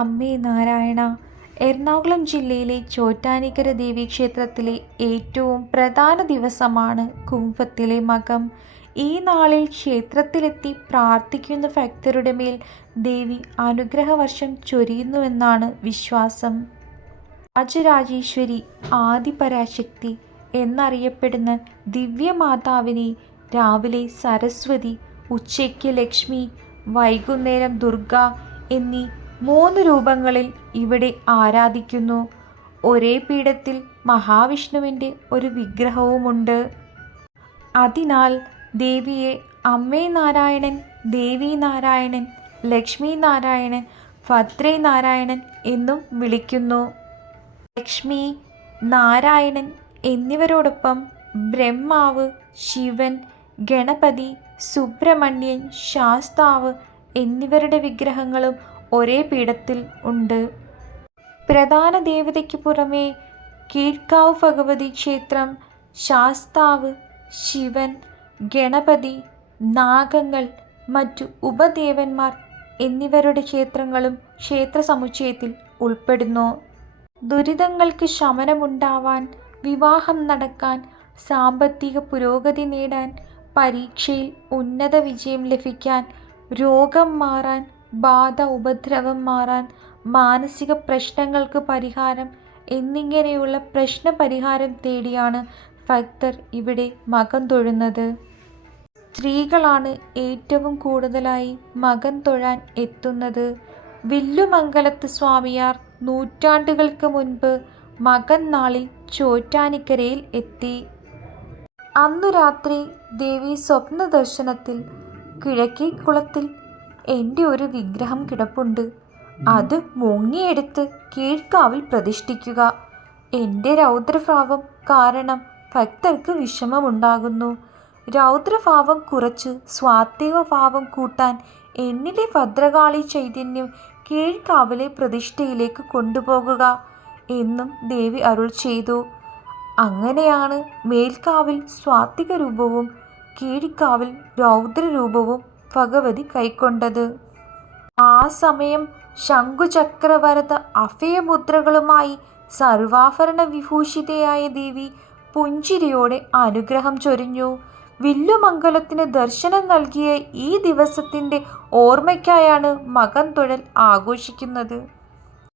അമ്മേ നാരായണ. എറണാകുളം ജില്ലയിലെ ചോറ്റാനിക്കര ദേവീക്ഷേത്രത്തിലെ ഏറ്റവും പ്രധാന ദിവസമാണ് കുംഭത്തിലെ മകം. ഈ നാളിൽ ക്ഷേത്രത്തിലെത്തി പ്രാർത്ഥിക്കുന്ന ഭക്തരുടെ മേൽ ദേവി അനുഗ്രഹവർഷം ചൊരിയുന്നുവെന്നാണ് വിശ്വാസം. രാജരാജേശ്വരി, ആദിപരാശക്തി എന്നറിയപ്പെടുന്ന ദിവ്യമാതാവിനെ രാവിലെ സരസ്വതി, ഉച്ചയ്ക്ക് ലക്ഷ്മി, വൈകുന്നേരം ദുർഗ എന്നീ 3 രൂപങ്ങളിൽ ഇവിടെ ആരാധിക്കുന്നു. ഒരേ പീഠത്തിൽ മഹാവിഷ്ണുവിൻ്റെ ഒരു വിഗ്രഹവുമുണ്ട്. അതിനാൽ ദേവിയെ അമ്മേ നാരായണൻ, ദേവി നാരായണൻ, ലക്ഷ്മി നാരായണൻ, ഭദ്രേ നാരായണൻ എന്നും വിളിക്കുന്നു. ലക്ഷ്മി, നാരായണൻ എന്നിവരോടൊപ്പം ബ്രഹ്മാവ്, ശിവൻ, ഗണപതി, സുബ്രഹ്മണ്യൻ, ശാസ്താവ് എന്നിവരുടെ വിഗ്രഹങ്ങളും ഒരേ പീഠത്തിൽ ഉണ്ട്. പ്രധാന ദേവതയ്ക്ക് പുറമെ കീഴ്ക്കാവ് ഭഗവതി ക്ഷേത്രം, ശാസ്താവ്, ശിവൻ, ഗണപതി, നാഗങ്ങൾ, മറ്റു ഉപദേവന്മാർ എന്നിവരുടെ ക്ഷേത്രങ്ങളും ക്ഷേത്ര സമുച്ചയത്തിൽ ഉൾപ്പെടുന്നു. ദുരിതങ്ങൾക്ക് ശമനമുണ്ടാവാൻ, വിവാഹം നടക്കാൻ, സാമ്പത്തിക പുരോഗതി നേടാൻ, പരീക്ഷയിൽ ഉന്നത വിജയം ലഭിക്കാൻ, രോഗം മാറാൻ, ബാധ ഉപദ്രവം മാറാൻ, മാനസിക പ്രശ്നങ്ങൾക്ക് പരിഹാരം എന്നിങ്ങനെയുള്ള പ്രശ്നപരിഹാരം തേടിയാണ് ഭക്തർ ഇവിടെ മകം തൊഴുന്നത്. സ്ത്രീകളാണ് ഏറ്റവും കൂടുതലായി മകം തൊഴാൻ എത്തുന്നത്. വില്ലുമംഗലത്ത് സ്വാമിയാർ നൂറ്റാണ്ടുകൾക്ക് മുൻപ് മകം നാളിൽ ചോറ്റാനിക്കരയിൽ എത്തി. അന്നു രാത്രി ദേവി സ്വപ്ന ദർശനത്തിൽ കിഴക്കേക്കുളത്തിൽ എൻ്റെ ഒരു വിഗ്രഹം കിടപ്പുണ്ട്, അത് മുങ്ങിയെടുത്ത് കീഴ്ക്കാവിൽ പ്രതിഷ്ഠിക്കുക. എൻ്റെ രൗദ്രഭാവം കാരണം ഭക്തർക്ക് വിഷമമുണ്ടാകുന്നു. രൗദ്രഭാവം കുറച്ച് സ്വാത്വികഭാവം കൂട്ടാൻ എന്നിലെ ഭദ്രകാളി ചൈതന്യം കീഴ്ക്കാവിലെ പ്രതിഷ്ഠയിലേക്ക് കൊണ്ടുപോകുക എന്നും ദേവി അരുൾ ചെയ്തു. അങ്ങനെയാണ് മേൽക്കാവിൽ സാത്വിക രൂപവും കീഴ്ക്കാവിൽ രൗദ്രരൂപവും ഭഗവതി കൈക്കൊണ്ടത്. ആ സമയം ശംഖുചക്രവരദ അഭയമുദ്രകളുമായി സർവാഭരണ വിഭൂഷിതയായ ദേവി പുഞ്ചിരിയോടെ അനുഗ്രഹം ചൊരിഞ്ഞു. വില്ലുമംഗലത്തിന് ദർശനം നൽകിയ ഈ ദിവസത്തിൻ്റെ ഓർമ്മയ്ക്കായാണ് മകം തൊഴൽ ആഘോഷിക്കുന്നത്.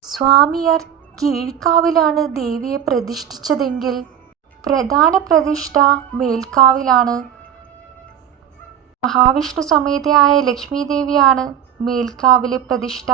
സ്വാമിയാർ കീഴ്ക്കാവിലാണ് ദേവിയെ പ്രതിഷ്ഠിച്ചതെങ്കിൽ പ്രധാന പ്രതിഷ്ഠ മേൽക്കാവിലാണ്. മഹാവിഷ്ണു സമേതയായ ലക്ഷ്മി ദേവിയാണ് മേൽക്കാവിലെ പ്രതിഷ്ഠ.